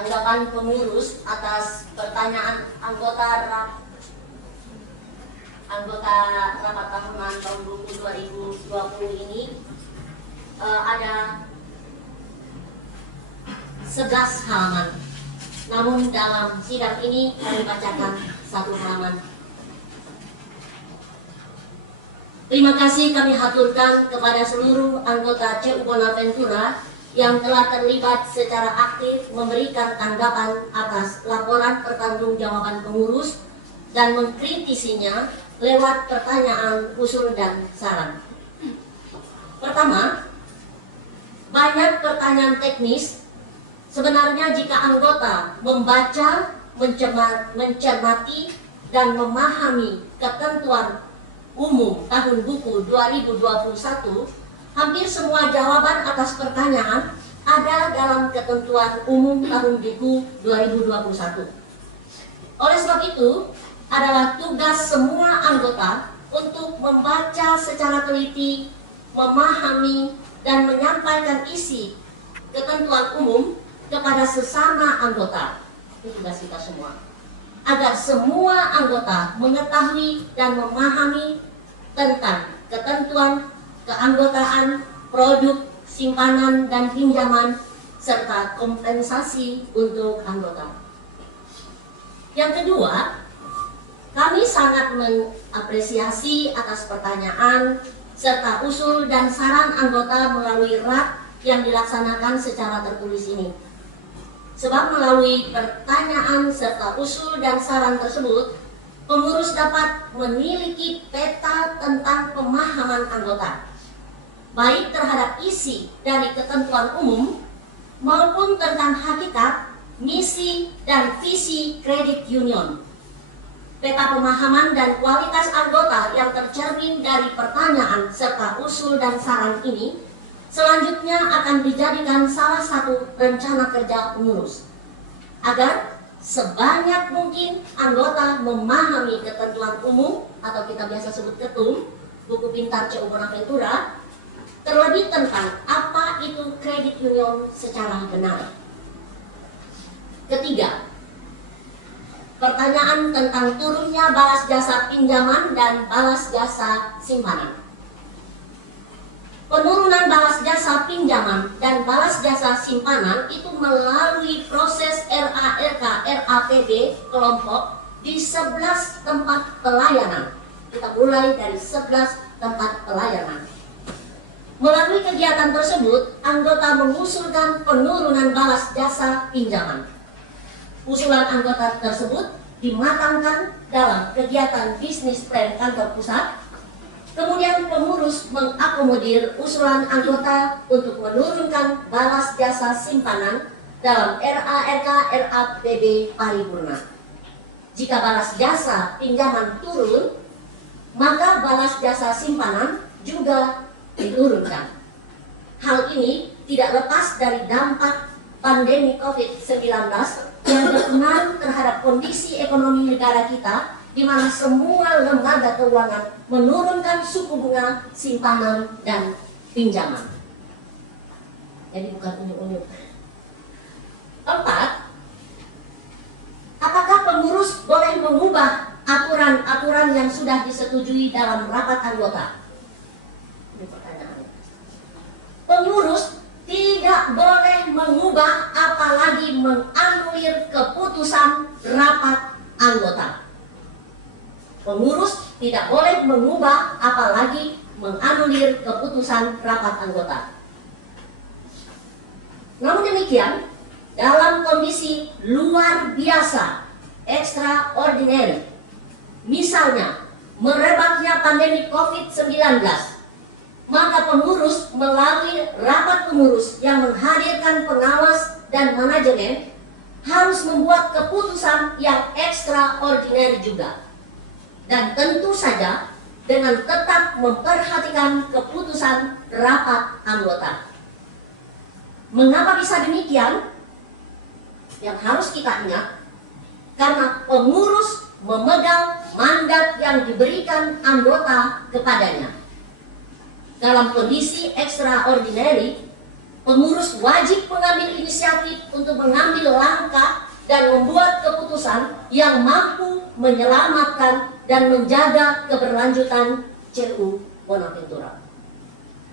tanggapan pengurus atas pertanyaan anggota rapat tahunan tahun 2020 ini. Ada 11 halaman. Namun dalam sidang ini kami bacakan 1 halaman. Terima kasih kami haturkan kepada seluruh anggota CU Bonaventura yang telah terlibat secara aktif memberikan tanggapan atas laporan pertanggungjawaban pengurus dan mengkritisinya lewat pertanyaan, usul, dan saran. Pertama, banyak pertanyaan teknis. Sebenarnya jika anggota membaca, mencermati, dan memahami ketentuan umum tahun buku 2021, hampir semua jawaban atas pertanyaan ada dalam ketentuan umum tahun buku 2021. Oleh sebab itu, adalah tugas semua anggota untuk membaca secara teliti, memahami, dan menyampaikan isi ketentuan umum kepada sesama anggota. Itu tugas kita semua. Agar semua anggota mengetahui dan memahami tentang ketentuan keanggotaan, produk, simpanan, dan pinjaman, serta kompensasi untuk anggota. Yang kedua, kami sangat mengapresiasi atas pertanyaan serta usul dan saran anggota melalui RAP yang dilaksanakan secara tertulis ini. Sebab melalui pertanyaan serta usul dan saran tersebut, pengurus dapat memiliki peta tentang pemahaman anggota, baik terhadap isi dari ketentuan umum maupun tentang hakikat, misi, dan visi kredit union. Peta pemahaman dan kualitas anggota yang tercermin dari pertanyaan serta usul dan saran ini selanjutnya akan dijadikan salah satu rencana kerja pengurus, agar sebanyak mungkin anggota memahami ketentuan umum atau kita biasa sebut ketum, buku pintar CU Bonaventura, terlebih tentang apa itu kredit union secara benar. Ketiga, pertanyaan tentang turunnya balas jasa pinjaman dan balas jasa simpanan. Penurunan balas jasa pinjaman dan balas jasa simpanan itu melalui proses RARK RAPB kelompok di 11 tempat pelayanan. Kita mulai dari 11 tempat pelayanan. Melalui kegiatan tersebut, anggota mengusulkan penurunan balas jasa pinjaman. Usulan anggota tersebut dimatangkan dalam kegiatan bisnis plan kantor pusat. Kemudian pengurus mengakomodir usulan anggota untuk menurunkan balas jasa simpanan dalam RARK RAPB paripurna. Jika balas jasa pinjaman turun, maka balas jasa simpanan juga diturunkan. Hal ini tidak lepas dari dampak pandemi COVID-19 yang berpengaruh terhadap kondisi ekonomi negara kita, di mana semua lembaga keuangan menurunkan suku bunga simpanan dan pinjaman. Jadi bukan unjuk-unjuk. 4. Apakah pengurus boleh mengubah aturan-aturan yang sudah disetujui dalam rapat anggota? Ini pertanyaannya. Pengurus tidak boleh mengubah apalagi menganulir keputusan rapat anggota. Pengurus tidak boleh mengubah apalagi menganulir keputusan rapat anggota. Namun demikian, dalam kondisi luar biasa, extraordinary, misalnya merebaknya pandemi COVID-19, maka pengurus melalui rapat pengurus yang menghadirkan pengawas dan manajemen harus membuat keputusan yang extraordinary juga. Dan tentu saja dengan tetap memperhatikan keputusan rapat anggota. Mengapa bisa demikian? Yang harus kita ingat, karena pengurus memegang mandat yang diberikan anggota kepadanya. Dalam kondisi extraordinary, Pengurus wajib mengambil inisiatif untuk mengambil langkah dan membuat keputusan yang mampu menyelamatkan dan menjaga keberlanjutan CU Bonaventura.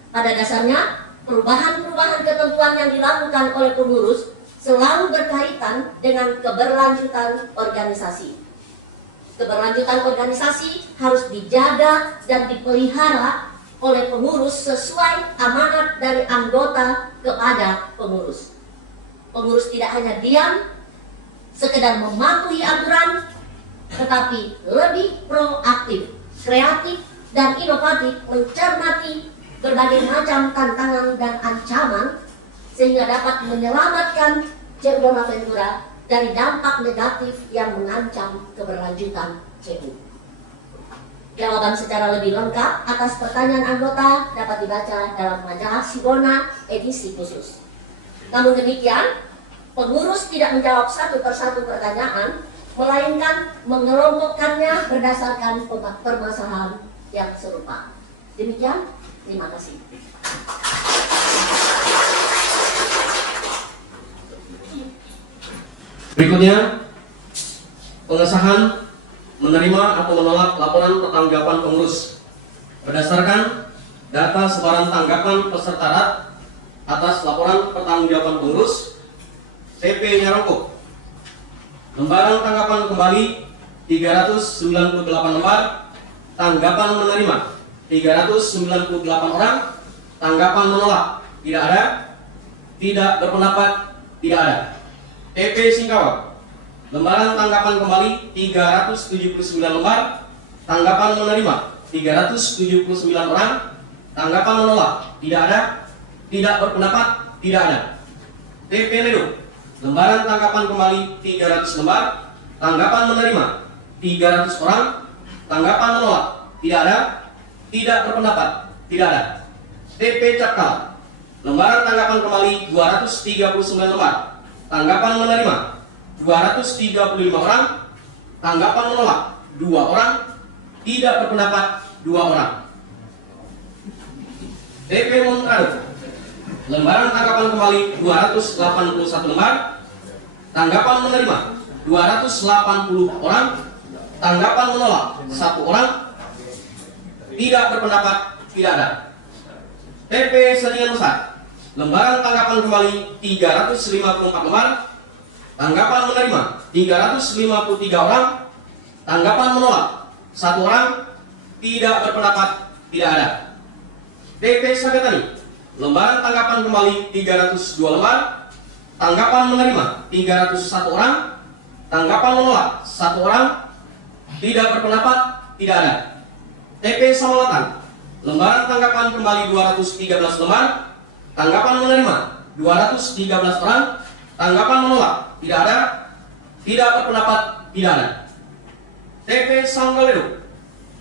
Pada dasarnya, perubahan-perubahan ketentuan yang dilakukan oleh pengurus selalu berkaitan dengan keberlanjutan organisasi. Keberlanjutan organisasi harus dijaga dan dipelihara oleh pengurus sesuai amanat dari anggota kepada pengurus. Pengurus tidak hanya diam, sekedar mematuhi aturan, tetapi lebih proaktif, kreatif, dan inovatif mencermati berbagai macam tantangan dan ancaman sehingga dapat menyelamatkan CU Bonaventura dari dampak negatif yang mengancam keberlanjutan CU. Jawaban secara lebih lengkap atas pertanyaan anggota dapat dibaca dalam majalah Sibona edisi khusus. Namun demikian, pengurus tidak menjawab satu persatu pertanyaan, melainkan mengelompokkannya berdasarkan permasalahan yang serupa. Demikian, terima kasih. Berikutnya, pengesahan menerima atau menolak laporan pertanggungjawaban pengurus berdasarkan data sebaran tanggapan peserta RAT atas laporan pertanggungjawaban pengurus. TP-nya rongkok. Lembaran tanggapan kembali 398 lembar, tanggapan menerima 398 orang, tanggapan menolak tidak ada, tidak berpendapat tidak ada. TP Singkawang. Lembaran tanggapan kembali 379 lembar, tanggapan menerima 379 orang, tanggapan menolak tidak ada, tidak berpendapat tidak ada. TP Ledo. Lembaran tanggapan kembali 300 lembar, tanggapan menerima 300 orang, tanggapan menolak tidak ada, tidak berpendapat tidak ada. TP Cakal. Lembaran tanggapan kembali 239 lembar, tanggapan menerima 235 orang, tanggapan menolak 2 orang, tidak berpendapat 2 orang. TP Montrado. Lembaran tanggapan kembali 281 lembar, tanggapan menerima 280 orang, tanggapan menolak 1 orang, tidak berpendapat tidak ada. TP Seningan Besar. Lembaran tanggapan kembali 354 lembar, tanggapan menerima 353 orang, tanggapan menolak 1 orang, tidak berpendapat tidak ada. TP Sagatani. Lembaran tanggapan kembali 302 lembar, tanggapan menerima 301 orang, tanggapan menolak 1 orang, tidak berpendapat tidak ada. TP Samalatan. Lembaran tanggapan kembali 213 lembar, tanggapan menerima 213 orang, tanggapan menolak tidak ada, tidak berpendapat tidak ada. TP Sanggaledo.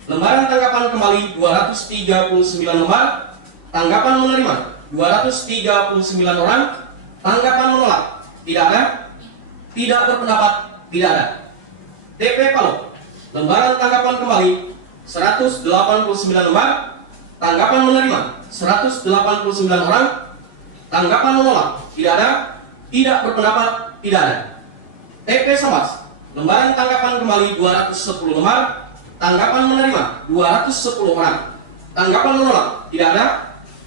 Lembaran tanggapan kembali 239 lembar, tanggapan menerima 239 orang, tanggapan menolak tidak ada, tidak berpendapat tidak ada. TP Palo. Lembaran tanggapan kembali 189 lembar, tanggapan menerima 189 orang, tanggapan menolak tidak ada, tidak berpendapat tidak ada. TP Sambas. Lembaran tanggapan kembali 210 lembar, tanggapan menerima 210 orang, tanggapan menolak tidak ada,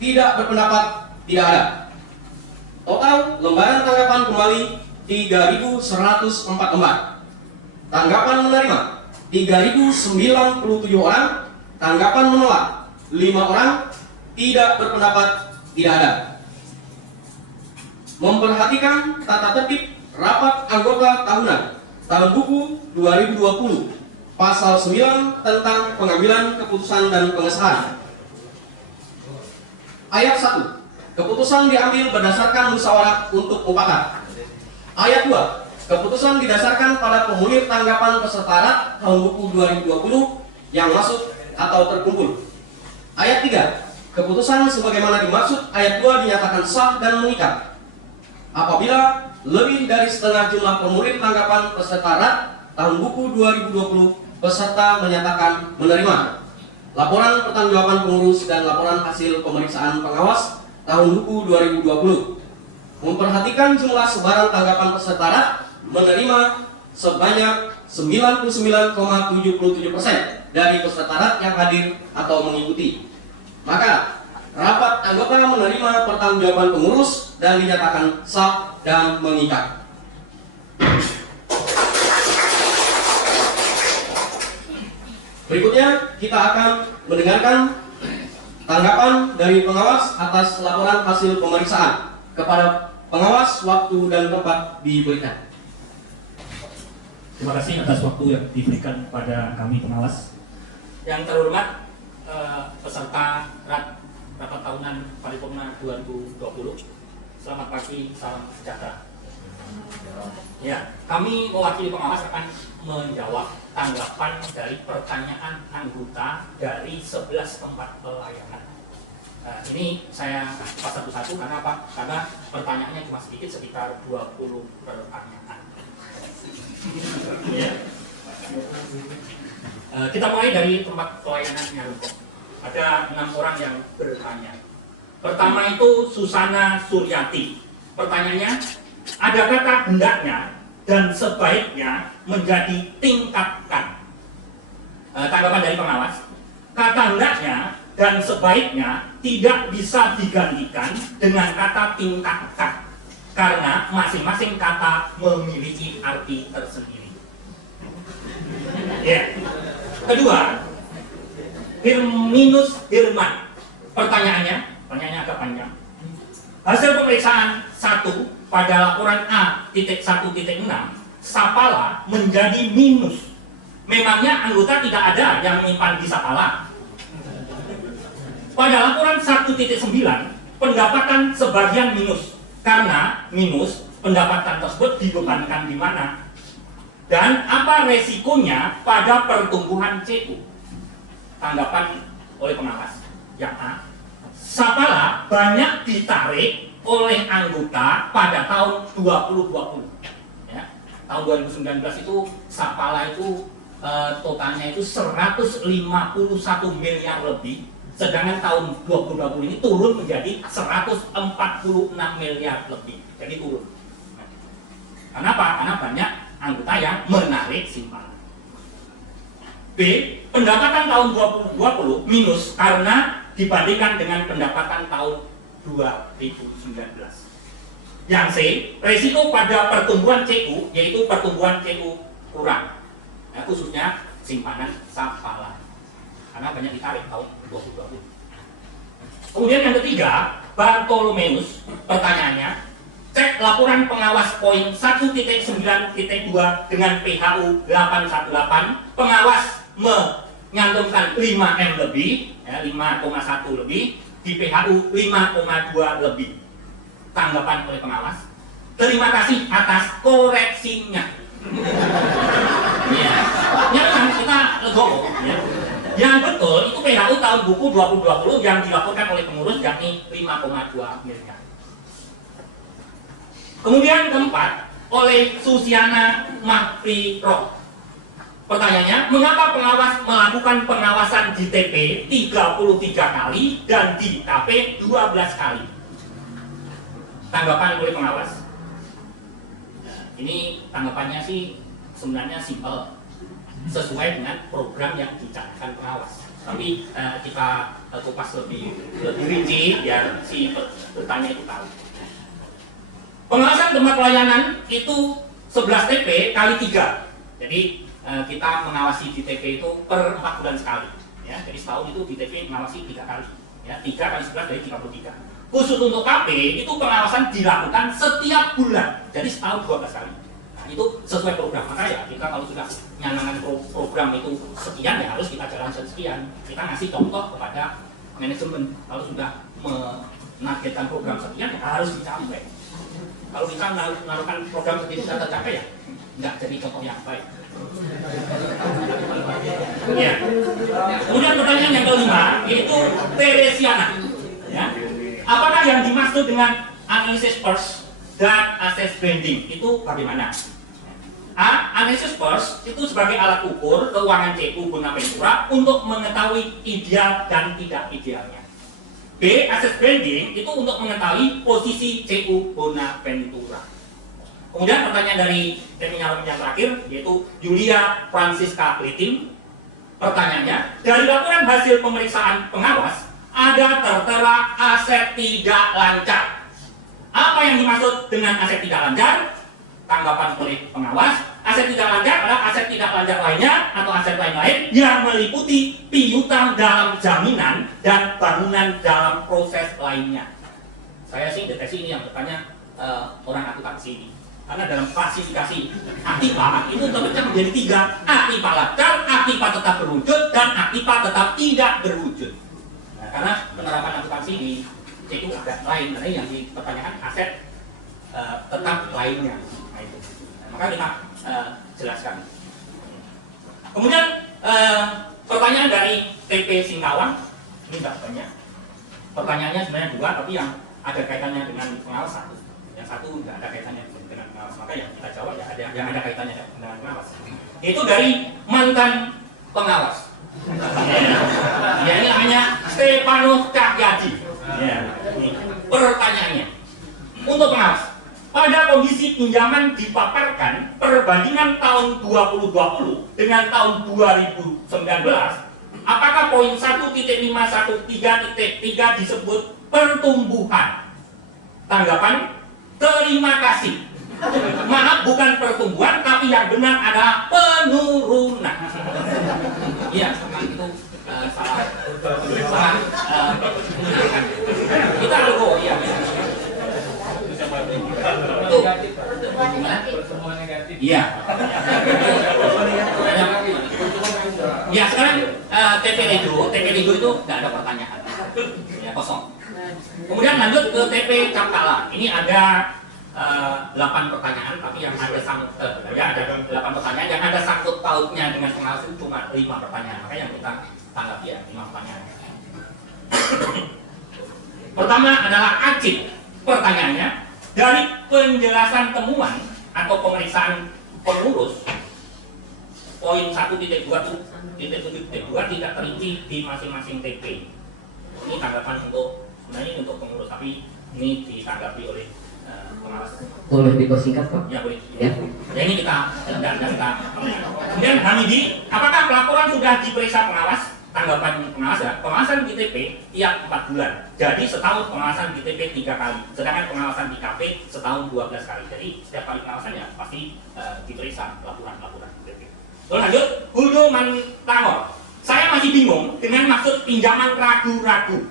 tidak berpendapat tidak ada. Total lembaran tanggapan kembali 3.104 lembar, tanggapan menerima 3.097 orang, tanggapan menolak 5 orang, tidak berpendapat tidak ada. Memperhatikan tata tertib rapat anggota tahunan tahun buku 2020 pasal 9 tentang pengambilan keputusan dan pengesahan. Ayat 1. Keputusan diambil berdasarkan musyawarah untuk mufakat. Ayat 2. Keputusan didasarkan pada pemulir tanggapan peserta RAT tahun buku 2020 yang masuk atau terkumpul. Ayat 3. Keputusan sebagaimana dimaksud ayat 2 dinyatakan sah dan mengikat apabila lebih dari setengah jumlah pemulir tanggapan peserta RAT tahun buku 2020 peserta menyatakan menerima laporan pertanggungjawaban pengurus dan laporan hasil pemeriksaan pengawas tahun buku 2020. memperhatikan jumlah sebaran tanggapan peserta RAT menerima sebanyak 99,77% dari peserta RAT yang hadir atau mengikuti. Maka rapat anggota menerima pertanggungjawaban pengurus dan dinyatakan sah dan mengikat. Berikutnya kita akan mendengarkan tanggapan dari pengawas atas laporan hasil pemeriksaan. Kepada pengawas, waktu dan tempat diberikan. Terima kasih atas waktu yang diberikan pada kami pengawas. Yang terhormat peserta rapat tahunan paripurna 2020. Selamat pagi, salam sejahtera. Ya, kami mewakili pengawas akan menjawab tanggapan dari pertanyaan anggota dari 11 tempat pelayanan. Ini saya pas satu-satu karena apa? Karena pertanyaannya cuma sedikit, sekitar 20 pertanyaan. Ya. Kita mulai dari tempat pelayanan Nyarumpo. Ada 6 orang yang bertanya. Pertama itu Susana Suryati. Pertanyaannya, ada kata hendaknya dan sebaiknya menjadi tingkatkan. Tanggapan dari pengawas, kata hendaknya dan sebaiknya tidak bisa digantikan dengan kata tingkatkan karena masing-masing kata memiliki arti tersendiri. Ya. Kedua, Hirminus Hirman. Pertanyaannya agak panjang. Hasil pemeriksaan 1 pada laporan A.1.6, Sapala menjadi minus. Memangnya anggota tidak ada yang menyimpan di Sapala? Pada laporan 1.9, pendapatan sebagian minus. Karena minus, pendapatan tersebut dibebankan di mana? Dan apa resikonya pada pertumbuhan CU? Tanggapan oleh pengawas. Yang A, Sapala banyak ditarik oleh anggota pada tahun 2020. Ya, tahun 2019 itu Sapala itu totalnya itu 151 miliar lebih. Sedangkan tahun 2020 ini turun menjadi 146 miliar lebih. Jadi turun. Kenapa? Karena banyak anggota yang menarik simpanan. B. Pendapatan tahun 2020 minus karena dibandingkan dengan pendapatan tahun 2019. Yang C. Resiko pada pertumbuhan CU, yaitu pertumbuhan CU kurang. Nah, khususnya simpanan Sapala. Karena banyak ditarik tahun 2020. Kemudian yang ketiga, Bartolomeus. Pertanyaannya, cek laporan pengawas poin 1.9.2 dengan PHU 818, pengawas menyantumkan 5M lebih, ya, 5,1 lebih, di PHU 5,2 lebih. Tanggapan oleh pengawas, terima kasih atas koreksinya. Ya, kan kita legowo. Ya. Yang betul itu PHU tahun buku 2020 yang dilaporkan oleh pengurus yakni 5,2 miliar. Kemudian keempat, oleh Susiana Mahfiro. Pertanyaannya, mengapa pengawas melakukan pengawasan di TP 33 kali dan di KP 12 kali? Tanggapan oleh pengawas. Ini tanggapannya sih sebenarnya simpel, sesuai dengan program yang dicanangkan pengawas. Tapi kita kupas lebih rinci biar si bertanya itu tahu. Pengawasan tempat pelayanan itu 11 TP kali 3. Jadi kita mengawasi di TP itu per 4 bulan sekali. Ya, jadi setahun itu di TP mengawasi 3 kali. Ya, 3 kali 11 dari 33. Khusus untuk KP itu pengawasan dilakukan setiap bulan. Jadi setahun 12 kali. Itu sesuai program. Maka ya kita kalau sudah nyanangan program itu sekian ya harus kita jalankan sekian. Kita ngasih contoh kepada manajemen. Kalau sudah menargetkan program sekian ya harus dicapai. Kalau kita menaruhkan program sekian tidak tercapai ya nggak jadi contoh yang baik. Ya. Kemudian pertanyaan yang kelima yaitu Teresiana. Ya. Apakah yang dimaksud dengan analisis first dan assess branding itu bagaimana? A. Analisis first itu sebagai alat ukur keuangan CU Bonaventura untuk mengetahui ideal dan tidak idealnya. B. Asset branding itu untuk mengetahui posisi CU Bonaventura. Kemudian pertanyaan dari seminar yang terakhir yaitu Julia Francisca Liting. Pertanyaannya, dari laporan hasil pemeriksaan pengawas ada tertera aset tidak lancar. Apa yang dimaksud dengan aset tidak lancar? Tanggapan oleh pengawas, aset tidak lancar adalah aset tidak lancar lainnya atau aset lain-lain yang meliputi piutang dalam jaminan dan bangunan dalam proses lainnya. Saya sih deteksi ini yang bertanya orang akuntansi ini. Karena dalam klasifikasi aktiva itu terpecah menjadi 3, aktiva lancar, aktiva tetap berwujud, dan aktiva tetap tidak berwujud. Nah, karena penerapan akuntansi di CU agak lain, karena yang dipertanyakan aset tetap lainnya. Nah, itu. Maka kita jelaskan. Kemudian pertanyaan dari TP Singkawang ini tidak banyak. Pertanyaannya sebenarnya 2, tapi yang ada kaitannya dengan pengawas 1. Yang 1 tidak ada kaitannya dengan pengawas. Maka yang kita jawab ya ada yang ada kaitannya dengan pengawas. Itu dari mantan pengawas. Ya, ini namanya Stepanus Cahyadi. Ya, ini pertanyaannya untuk pengawas. Pada kondisi pinjaman dipaparkan perbandingan tahun 2020 dengan tahun 2019, apakah poin 1.513.3 disebut pertumbuhan? Tanggapan, terima kasih. Maaf, bukan pertumbuhan, tapi yang benar adalah penurunan. Iya, itu salah. Kita logo, iya. Iya. Ya, sekarang TP Lego itu tidak ada pertanyaan. Ya, kosong. Kemudian lanjut ke TP Cakala. Ini ada 8 pertanyaan, tapi yang ada ada 8 pertanyaan yang ada sangkut pautnya dengan pengawas itu cuma 5 pertanyaan. Maka yang kita tanggapi ya 5 pertanyaan. Pertama adalah acik. Pertanyaannya, dari penjelasan temuan atau pemeriksaan pengurus poin 1.2.7.2 tidak terinci di masing-masing TP. Ini tanggapan untuk sebenarnya ini untuk pengurus, tapi ini ditanggapi oleh pengawas. Boleh dipersingkat Pak? Ya boleh. Ya. Ya ini kita. Kemudian Hamidi, apakah pelaporan sudah diperiksa pengawas? Tanggapan pengawas ya, pengawasan di TP tiap 4 bulan. Jadi setahun pengawasan di TP 3 kali. Sedangkan pengawasan di KP setahun 12 kali. Jadi setiap kali pengawasan ya pasti diperiksa laporan-laporan di TP. Terus lanjut, Huldo Mantangor. Saya masih bingung dengan maksud pinjaman ragu-ragu.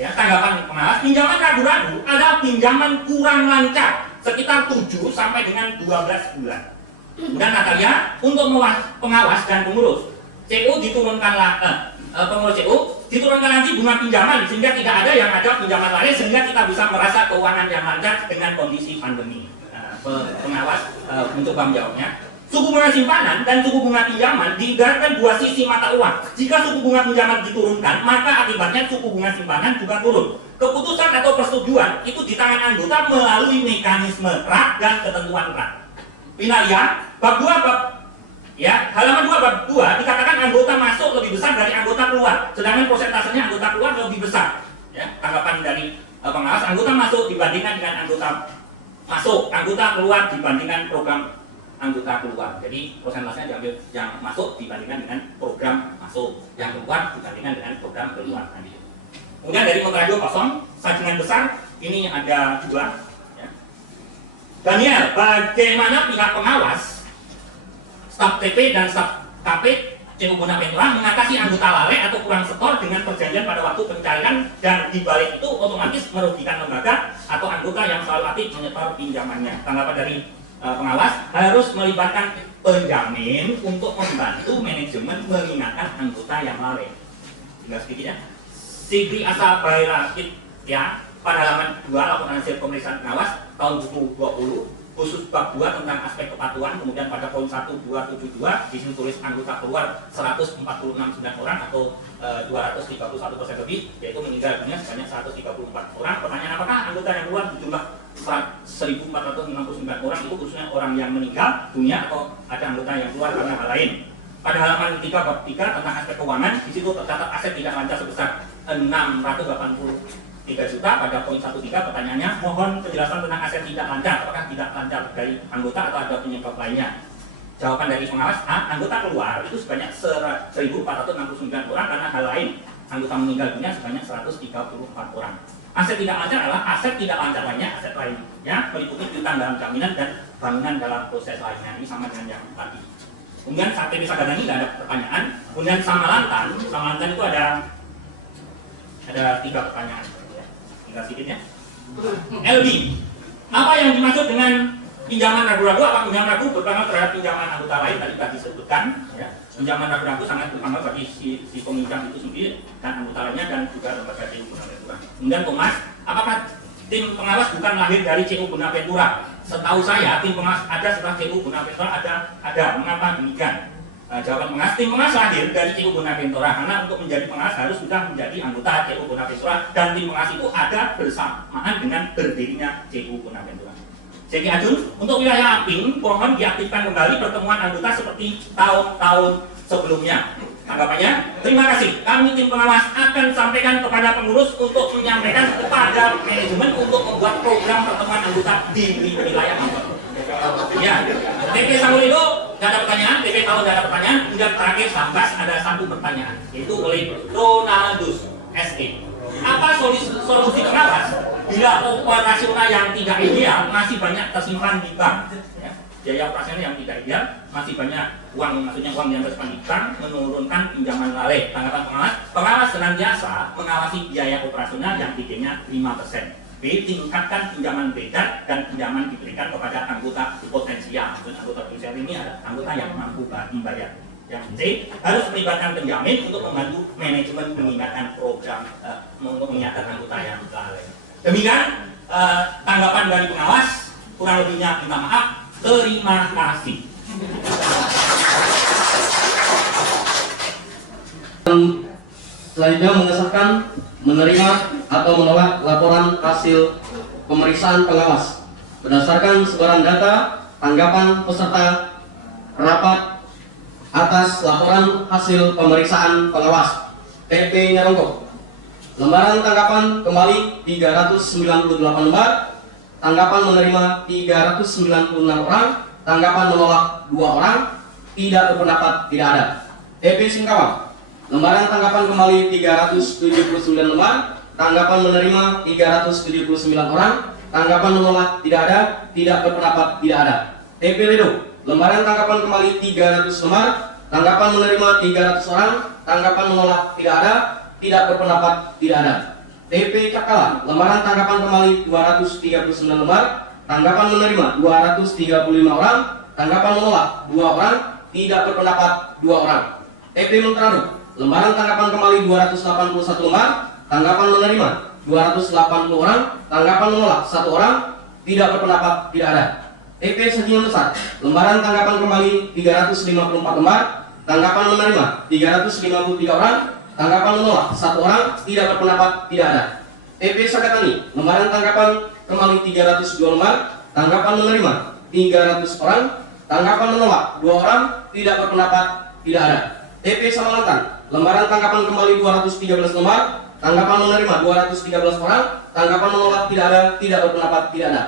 Ya, tanggapan pengawas, pinjaman ragu-ragu adalah pinjaman kurang lancar sekitar 7 sampai dengan 12 bulan. Kemudian Natalia, untuk pengawas dan pengurus CU diturunkanlah pengurus CU diturunkan nanti bunga pinjaman sehingga tidak ada yang ada pinjaman lain sehingga kita bisa merasa keuangan yang lancar dengan kondisi pandemi. Pengawas untuk jawabnya. Suku bunga simpanan dan suku bunga pinjaman diibaratkan 2 sisi mata uang. Jika suku bunga pinjaman diturunkan, maka akibatnya suku bunga simpanan juga turun. Keputusan atau persetujuan itu di tangan anggota melalui mekanisme RAK dan ketentuan RAK. Finalia, bab 2 ya, halaman 2 bab 2 dikatakan anggota masuk lebih besar dari anggota keluar, sedangkan persentasenya anggota keluar lebih besar. Ya, tanggapan dari pengawas, anggota masuk dibandingkan dengan anggota masuk, anggota keluar dibandingkan program anggota keluar. Jadi persentasenya diambil yang masuk dibandingkan dengan program masuk, yang keluar dibandingkan dengan program keluar. Kemudian dari Montradio kosong, sajingan besar ini ada 2. Ya. Daniel, bagaimana pihak pengawas staf TP dan staf KP CU Bonaventura mengatasi anggota lalai atau kurang setor dengan perjanjian pada waktu pencairan dan dibalik itu otomatis merugikan lembaga atau anggota yang selalu aktif menyetor pinjamannya. Tanggapan dari pengawas, harus melibatkan penjamin untuk membantu manajemen mengingatkan anggota yang lalai. Tinggal sedikit ya. Sigri Asa Bairakit ya, pada halaman 2 laporan hasil pemeriksaan pengawas tahun 2020 khusus bab 2 tentang aspek kepatuhan, kemudian pada poin 1272 di sini tulis anggota keluar 146 orang atau 231% lebih, yaitu meninggal dunia sebanyak 134 orang. Pertanyaan, apakah anggota yang keluar berjumlah 1.469 orang itu khususnya orang yang meninggal dunia atau ada anggota yang keluar karena hal lain? Pada halaman 3 bab 3 tentang aspek keuangan, di situ tercatat aset tidak lancar sebesar 683 juta. Pada poin 13 pertanyaannya, mohon penjelasan tentang aset tidak lancar. Apakah tidak lancar dari anggota atau ada penyebab lainnya? Jawaban dari pengawas A, anggota keluar itu sebanyak 1.469 orang karena hal lain. Anggota meninggal dunia sebanyak 134 orang. Aset tidak lancar adalah aset tidak lancar lainnya, aset lainnya meliputi piutang dalam jaminan dan bangunan dalam proses lainnya. Ini sama dengan yang tadi. Kemudian saat TP Sagadani tidak ada pertanyaan. Kemudian Samalantan itu ada 3 pertanyaan. Tinggal sedikit ya. LB, apa yang dimaksud dengan pinjaman ragu-ragu? Apa pinjaman ragu berpengaruh terhadap pinjaman anggota lain? Tadi sudah disebutkan. Ya. Pinjaman ragu-ragu sangat berpengaruh bagi si peminjam itu sendiri dan anggota lainnya dan juga lembaga CU Bonaventura. Kemudian Thomas, apakah tim pengawas bukan lahir dari CU Bonaventura? Setahu saya tim pengawas ada setelah CU Bonaventura ada. Mengapa demikian? Jawaban pengawas, tim pengawas lahir dari CU Bonaventura karena untuk menjadi pengawas harus sudah menjadi anggota CU Bonaventura dan tim pengawas itu ada bersamaan dengan berdirinya CU Bonaventura. Jadi Ajun, untuk wilayah Aping, mohon diaktifkan kembali pertemuan anggota seperti tahun-tahun sebelumnya. Tanggapannya, terima kasih. Kami tim pengawas akan sampaikan kepada pengurus untuk menyampaikan kepada manajemen untuk membuat program pertemuan anggota di wilayah Aping. Ya, TP Samulilo tidak ada pertanyaan, TP tahun tidak ada pertanyaan. Kemudian terakhir Sambas ada 1 pertanyaan, yaitu oleh Ronaldus SE. Apa solusi pengawas bila operasional yang tidak ideal masih banyak tersimpan di bank? Ya, biaya operasional yang tidak ideal masih banyak uang, maksudnya uang yang tersimpan di bank, menurunkan pinjaman lalai. Tanggapan pengawas, pengawas senantiasa mengawasi biaya operasional yang tingginya 5%. B. Tingkatkan pinjaman beredar dan pinjaman diberikan kepada anggota potensial. Anggota potensial ini ada anggota yang mampu membayar. Yang C. Harus melibatkan penjamin untuk membantu manajemen mengingatkan program untuk mengingatkan anggota yang lalai. Demikian tanggapan dari pengawas. Kurang lebihnya minta maaf. Terima kasih. Selanjutnya mengesahkan, menerima atau menolak laporan hasil pemeriksaan pengawas berdasarkan sebaran data tanggapan peserta rapat atas laporan hasil pemeriksaan pengawas TP Nyarongko. Lembaran tanggapan kembali 398 lembar, tanggapan menerima 396 orang, tanggapan menolak 2 orang, tidak berpendapat tidak ada. TP Singkawang. Lembaran tanggapan kembali 379 lembar, tanggapan menerima 379 orang, tanggapan menolak tidak ada, tidak berpendapat tidak ada. TP Ledo. Lembaran tanggapan kembali 300 lembar, tanggapan menerima 300 orang, tanggapan menolak tidak ada, tidak berpendapat tidak ada. TP Cakala. Lembaran tanggapan kembali 239 lembar, tanggapan menerima 235 orang, tanggapan menolak 2 orang, tidak berpendapat 2 orang. TP Menteraru. Lembaran tanggapan kembali 281 lembar, tanggapan menerima 280 orang, tanggapan menolak 1 orang, tidak berpendapat tidak ada. TP Sajian Besar. Lembaran tanggapan kembali 354 lembar, tanggapan menerima 353 orang, tanggapan menolak 1 orang, tidak berpendapat tidak ada. TP Sagatani. Lembaran tanggapan kembali 302 lembar, tanggapan menerima 300 orang, tanggapan menolak 2 orang, tidak berpendapat tidak ada. TP Samalantan. Lembaran tanggapan kembali 213 lembar, tanggapan menerima 213 orang, tanggapan menolak tidak ada, tidak berpendapat tidak ada.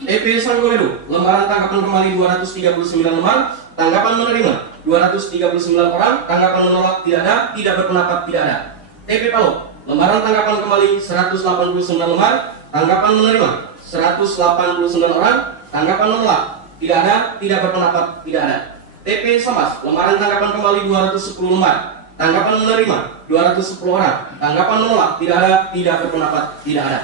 TP Sanggoledo. Lembaran tanggapan kembali 239 lembar, tanggapan menerima 239 orang, tanggapan menolak tidak ada, tidak berpendapat tidak ada. TP Palo. Lembaran tanggapan kembali 189 lembar, tanggapan menerima 189 orang, tanggapan menolak tidak ada, tidak berpendapat tidak ada. TP Sambas. Lembaran tanggapan kembali 210 lembar, tanggapan menerima 210 orang, tanggapan menolak tidak ada, tidak berpendapat tidak ada.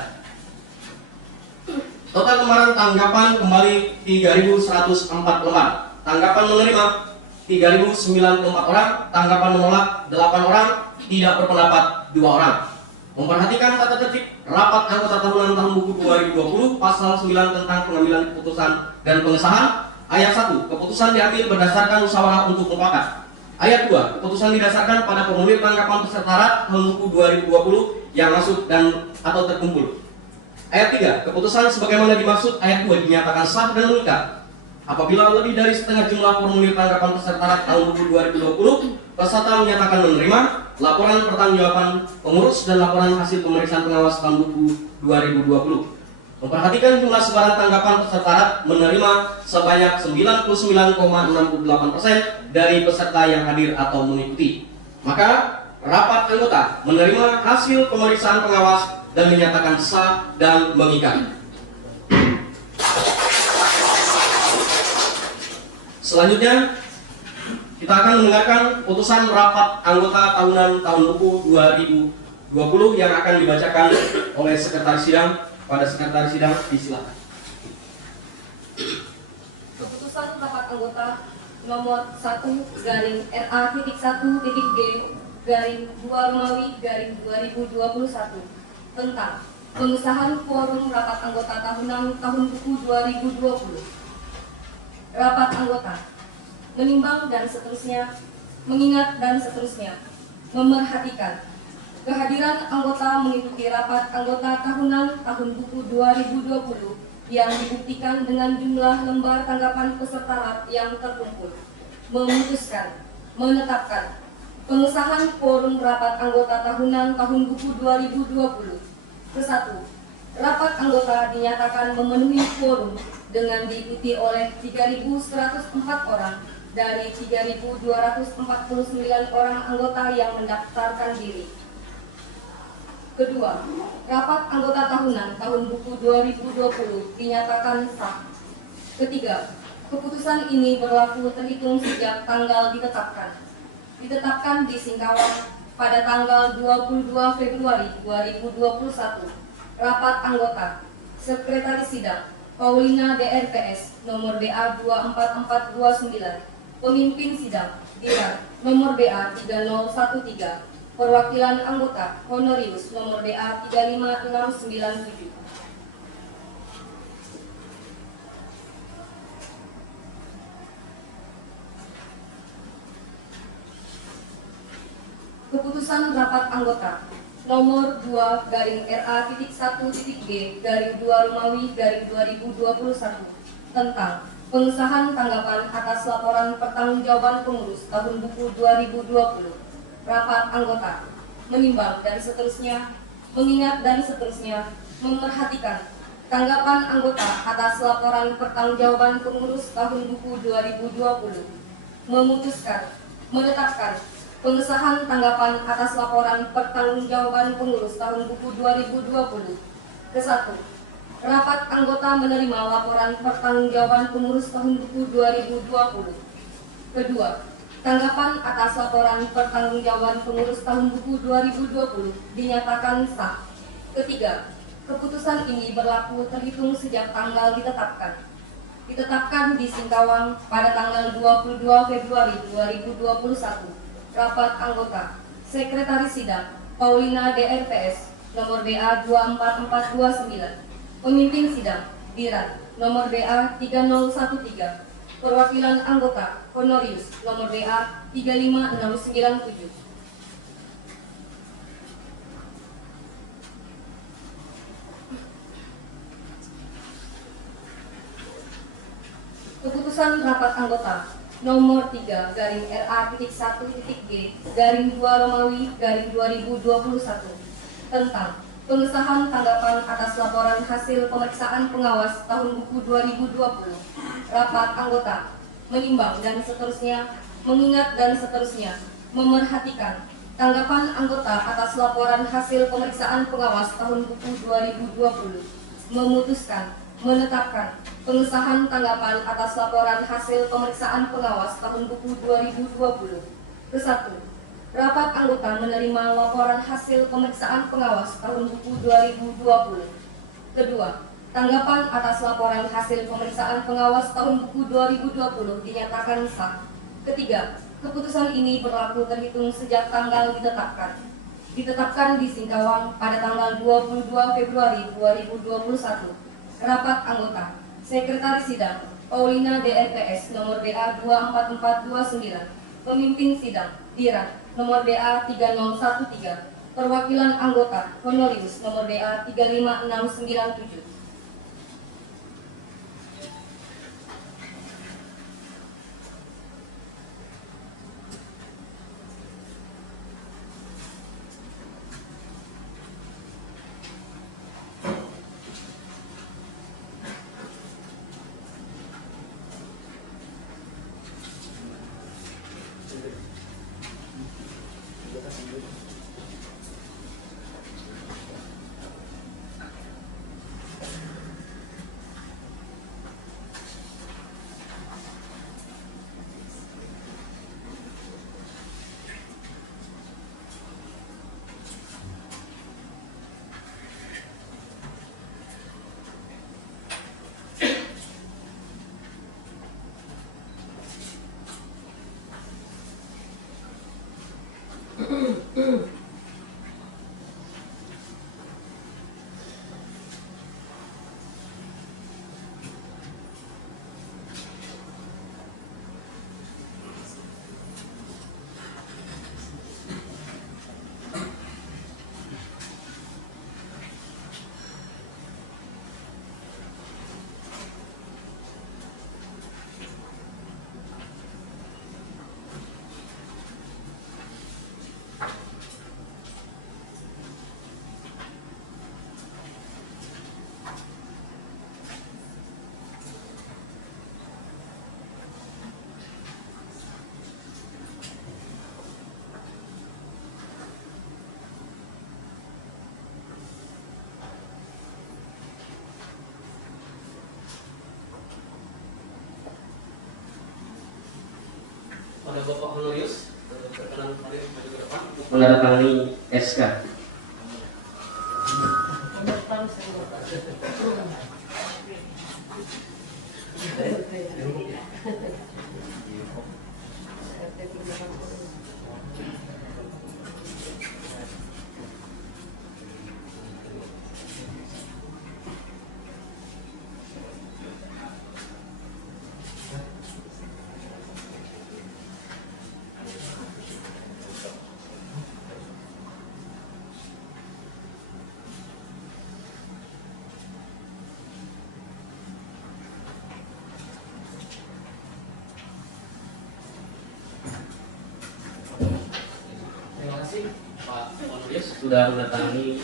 Total lembaran tanggapan kembali 3.104 lembar, tanggapan menerima 3.094 orang, tanggapan menolak 8 orang, tidak berpendapat 2 orang. Memperhatikan tata tertib rapat anggota tahunan tahun buku 2020 pasal 9 tentang pengambilan keputusan dan pengesahan. Ayat 1. Keputusan diambil berdasarkan musyawarah untuk mufakat. Ayat 2. Keputusan didasarkan pada formulir tanggapan peserta rapat tahun buku 2020 yang masuk dan atau terkumpul. Ayat 3. Keputusan sebagaimana dimaksud ayat 2 dinyatakan sah dan mengikat apabila lebih dari setengah jumlah formulir tanggapan peserta rapat tahun buku 2020 peserta menyatakan menerima laporan pertanggungjawaban pengurus dan laporan hasil pemeriksaan pengawas tahun buku 2020. Memperhatikan jumlah sebaran tanggapan peserta menerima sebanyak 99,68% dari peserta yang hadir atau mengikuti. Maka rapat anggota menerima hasil pemeriksaan pengawas dan menyatakan sah dan mengikat. Selanjutnya, kita akan mendengarkan putusan rapat anggota tahunan tahun buku 2020 yang akan dibacakan oleh sekretaris sidang. Pada sekretaris sidang, disilakan. Keputusan rapat anggota nomor 1-1.A.1.B/2 tentang pengesahan quorum rapat anggota tahunan tahun buku 2020. Rapat anggota menimbang dan seterusnya, mengingat dan seterusnya, memerhatikan kehadiran anggota mengikuti rapat anggota tahunan tahun buku 2020 yang dibuktikan dengan jumlah lembar tanggapan peserta yang terkumpul. Memutuskan, menetapkan pengesahan quorum rapat anggota tahunan tahun buku 2020. Ke-1. Rapat anggota dinyatakan memenuhi quorum dengan diikuti oleh 3.104 orang dari 3.249 orang anggota yang mendaftarkan diri. Kedua, rapat anggota tahunan tahun buku 2020 dinyatakan sah. Ketiga, keputusan ini berlaku terhitung sejak tanggal ditetapkan. Ditetapkan di Singkawang pada tanggal 22 Februari 2021. Rapat anggota, Sekretaris Sidang, Paulina DRPS, nomor BA 24429. Pemimpin Sidang, Diran, nomor BA 3013. Perwakilan anggota Honorius nomor BA 35697. Keputusan rapat anggota nomor 2-R.A.1.B/2 Romawi/2021 tentang pengesahan tanggapan atas laporan pertanggungjawaban pengurus tahun buku 2020. Rapat anggota menimbang dan seterusnya, mengingat dan seterusnya, memerhatikan tanggapan anggota atas laporan pertanggungjawaban pengurus tahun buku 2020. Memutuskan, menetapkan pengesahan tanggapan atas laporan pertanggungjawaban pengurus tahun buku 2020. Ke-1. Rapat anggota menerima laporan pertanggungjawaban pengurus tahun buku 2020. Kedua, tanggapan atas laporan pertanggungjawaban pengurus tahun buku 2020 dinyatakan sah. Ketiga, keputusan ini berlaku terhitung sejak tanggal ditetapkan. Ditetapkan di Singkawang pada tanggal 22 Februari 2021. Rapat anggota, Sekretaris Sidang, Paulina DRPS, nomor BA 24429. Pemimpin Sidang, Diran, nomor BA 3013. Perwakilan anggota Honorius nomor BA 35697. Keputusan rapat anggota nomor 3-RA.1.G/2 Romawi/2021 tentang pengesahan tanggapan atas laporan hasil pemeriksaan pengawas tahun buku 2020. Rapat anggota menimbang dan seterusnya, mengingat dan seterusnya, memerhatikan tanggapan anggota atas laporan hasil pemeriksaan pengawas tahun buku 2020. Memutuskan, menetapkan pengesahan tanggapan atas laporan hasil pemeriksaan pengawas tahun buku 2020. Ke-1. Rapat anggota menerima laporan hasil pemeriksaan pengawas tahun buku 2020. Kedua, tanggapan atas laporan hasil pemeriksaan pengawas tahun buku 2020 dinyatakan sah. Ketiga, keputusan ini berlaku terhitung sejak tanggal ditetapkan. Ditetapkan di Singkawang pada tanggal 22 Februari 2021. Rapat anggota, Sekretaris Sidang, Paulina DRPS, nomor BA 24429. Pemimpin Sidang, Diran, nomor BA 3013. Perwakilan anggota, Honorius, nomor BA 35697. kepada Bapak Honorius berkenan hadir maju ke depan untuk menandatangani SK. Terima kasih Pak Honorius sudah mendatangi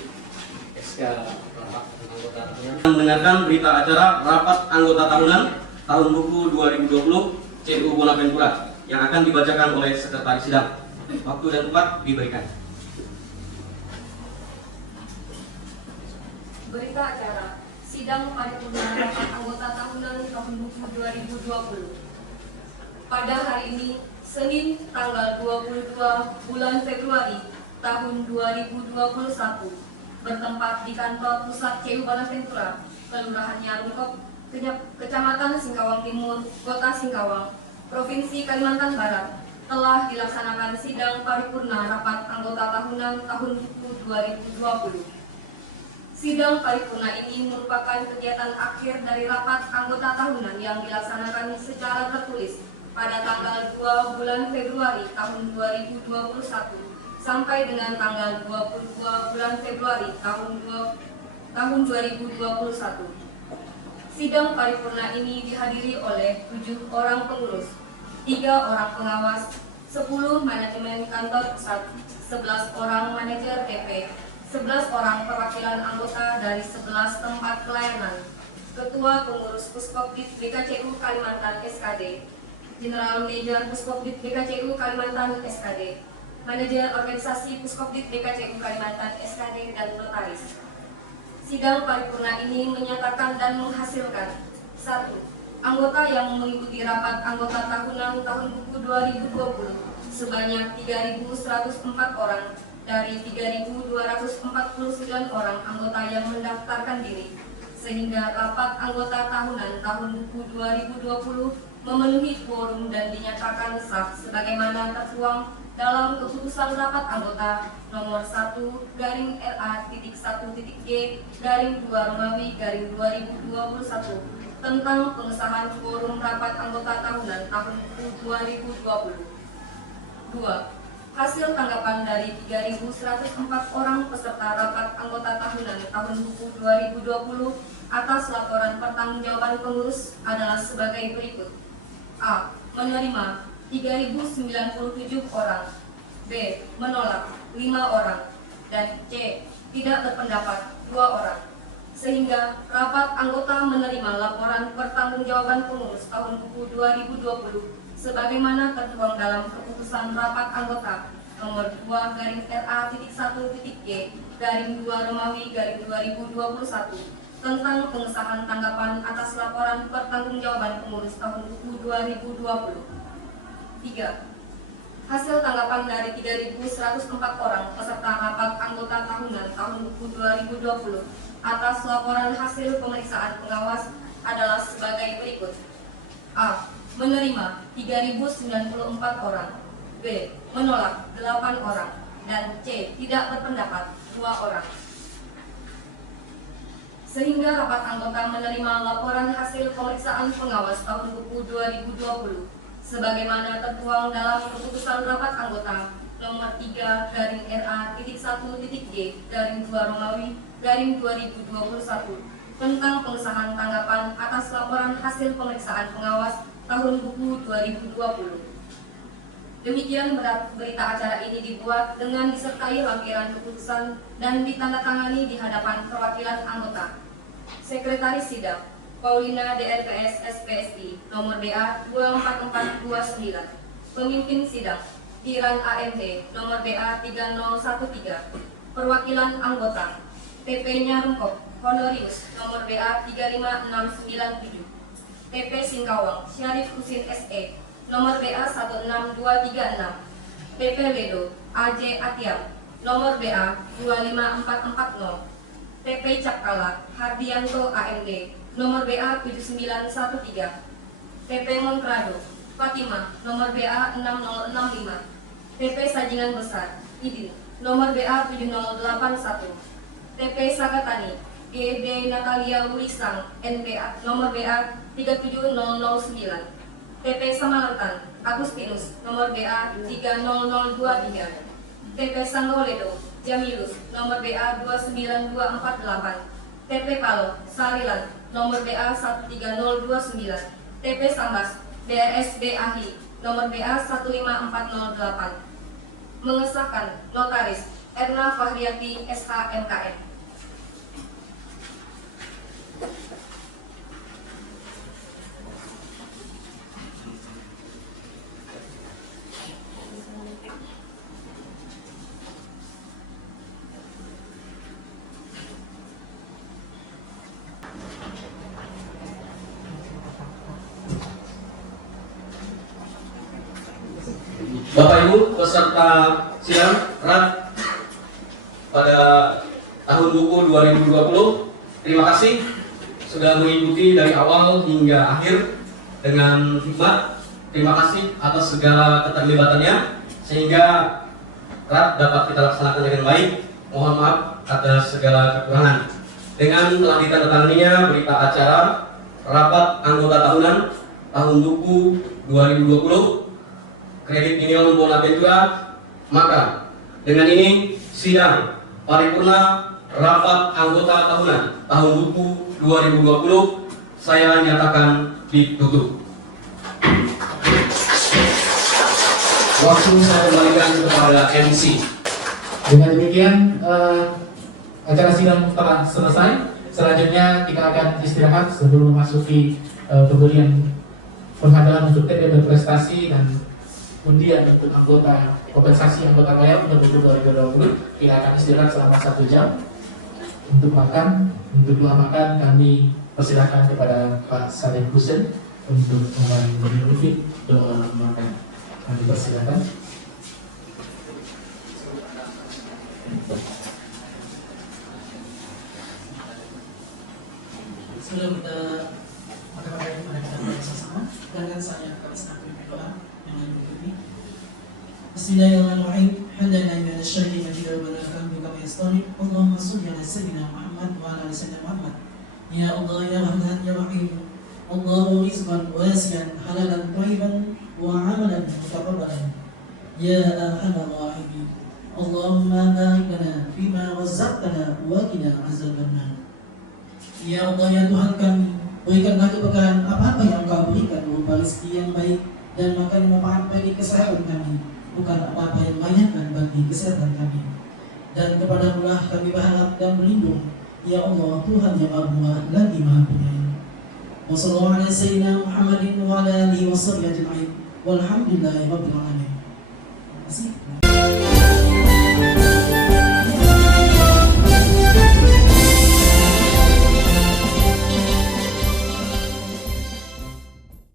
SK rapat anggota tahunan. Mendengarkan berita acara rapat anggota tahunan tahun buku 2020 CU Bonaventura yang akan dibacakan oleh sekretaris sidang. Waktu dan tempat diberikan. Berita acara sidang paripurna rapat anggota tahunan tahun buku 2020. Pada hari ini, Senin tanggal 22 bulan Februari tahun 2021, bertempat di kantor pusat CU Bonaventura, Kelurahan Nyarungkop, Kecamatan Singkawang Timur, Kota Singkawang, Provinsi Kalimantan Barat, telah dilaksanakan sidang paripurna rapat anggota tahunan tahun buku 2020. Sidang paripurna ini merupakan kegiatan akhir dari rapat anggota tahunan yang dilaksanakan secara tertulis pada tanggal 2 bulan Februari tahun 2021 sampai dengan tanggal 22 bulan Februari tahun 2021. Sidang paripurna ini dihadiri oleh 7 orang pengurus, 3 orang pengawas, 10 manajemen kantor pusat, 11 orang manajer TP, 11 orang perwakilan anggota dari 11 tempat pelayanan, Ketua Pengurus Puskopdit BKCU Kalimantan SKD, General Manager Puskopdit BKCU Kalimantan SKD, Manajer Organisasi Puskopdit BKCU Kalimantan SKD, dan Notaris. Sidang paripurna ini menyatakan dan menghasilkan 1. Anggota yang mengikuti rapat anggota tahunan tahun buku 2020 sebanyak 3.104 orang dari 3.249 orang anggota yang mendaftarkan diri, sehingga rapat anggota tahunan tahun buku 2020 memenuhi quorum dan dinyatakan sah sebagaimana tertuang dalam keputusan rapat anggota nomor 1/A.1.G/2 tentang pengesahan quorum rapat anggota tahunan tahun 2020. 2. Hasil tanggapan dari 3.104 orang peserta rapat anggota tahunan tahun buku 2020 atas laporan pertanggungjawaban pengurus adalah sebagai berikut. A. Menerima 3.097 orang. B. Menolak 5 orang. Dan C. Tidak berpendapat 2 orang. Sehingga rapat anggota menerima laporan pertanggungjawaban pengurus tahun buku 2020 sebagaimana tertuang dalam keputusan rapat anggota nomor 2/RA.1.G/2 tentang pengesahan tanggapan atas laporan pertanggungjawaban pengurus tahun buku 2020. 3. Hasil tanggapan dari 3.104 orang peserta rapat anggota tahunan tahun buku 2020 atas laporan hasil pemeriksaan pengawas adalah sebagai berikut. A. Menerima 3.094 orang. B. Menolak 8 orang. Dan C. Tidak berpendapat 2 orang. Sehingga rapat anggota menerima laporan hasil pemeriksaan pengawas tahun buku 2020 sebagaimana tertuang dalam keputusan rapat anggota nomor 3/RA.1.G/2 tentang pengesahan tanggapan atas laporan hasil pemeriksaan pengawas tahun buku 2020. Demikian berita acara ini dibuat dengan disertai lampiran keputusan dan ditandatangani di hadapan perwakilan anggota. Sekretaris Sidang Paulina DRPS SPSI nomor BA 24429. Pemimpin Sidang Diran AMD nomor BA 3013. Perwakilan anggota TP Nyarungkop Honorius nomor BA 35697. TP Singkawang Syarif Husin SE nomor BA 16236, PP Ledo AJ Atiam, nomor BA 25440, TP Cakala Hardianto AMD, nomor BA 7913, TP Montrado Fatima, nomor BA 6065, TP Sajingan Besar Idin, nomor BA 7081, TP Sagatani GD Natalia Wulisang NBA, nomor BA 37009, TP Samalantan Agustinus, nomor BA 30023, TP Sangoledo Jamilus, nomor BA 29248, TP Palo Salilan, nomor BA 13029, TP Sambas DRSB Ahi, nomor BA 15408. Mengesahkan Notaris Erna Fahriati SH MKM. Bapak Ibu peserta sidang RAT pada tahun buku 2020, terima kasih sudah mengikuti dari awal hingga akhir dengan hikmat. Terima kasih atas segala keterlibatannya sehingga RAT dapat kita laksanakan dengan baik. Mohon maaf atas segala kekurangan. Dengan telah ditandatanganinya berita acara rapat anggota tahunan tahun buku 2020 Kredit Union Bonaventura, maka dengan ini sidang paripurna rapat anggota tahunan tahun buku 2020 saya nyatakan ditutup. Waktu saya kembalikan kepada MC. Dengan demikian acara sidang telah selesai. Selanjutnya kita akan istirahat sebelum memasuki pemberian penghargaan untuk TP berprestasi dan undian untuk anggota kompensasi anggota KR untuk buku 2020. Kita akan istirahat selama 1 jam untuk makan. Untuk makan kami persilakan kepada Pak Saleh Hussein untuk memberi lebih doa makan. Kami persilakan. Sebelum kita makan-makan ini, mari kita bersama-sama dengan saya kami sedang berdoa yang berikut ini. Bismillahirrahmanirrahim. Hadana min asy-syai'i majid wa la hamdu kama yastani. Allahumma shalli ala sayyidina Muhammad wa ala ali sayyidina Muhammad. Ya Allah ya Rahman ya Rahim. Allahu rizqan wasi'an halalan thayyiban wa 'amalan mutaqabbalan. Ya arhamar rahimin. Allahumma barik lana fima razaqtana wa qina azabannar. Ya Allah ya Tuhan kami, berikanlah keberkahan apa-apa yang Engkau berikan berupa rezeki yang baik dan makan yang memanfaat bagi kesehatan kami, bukan apa-apa yang membahayakan bagi kesehatan kami. Dan kepadamu-lah kami berharap dan berlindung, ya Allah Tuhan yang Maha Muat lagi Maha Penyayang. Wassallallahu ala sayyidina Muhammadin wa ala alihi wa sahbihi ajma'in. Walhamdulillahi rabbil alamin. Terima kasih.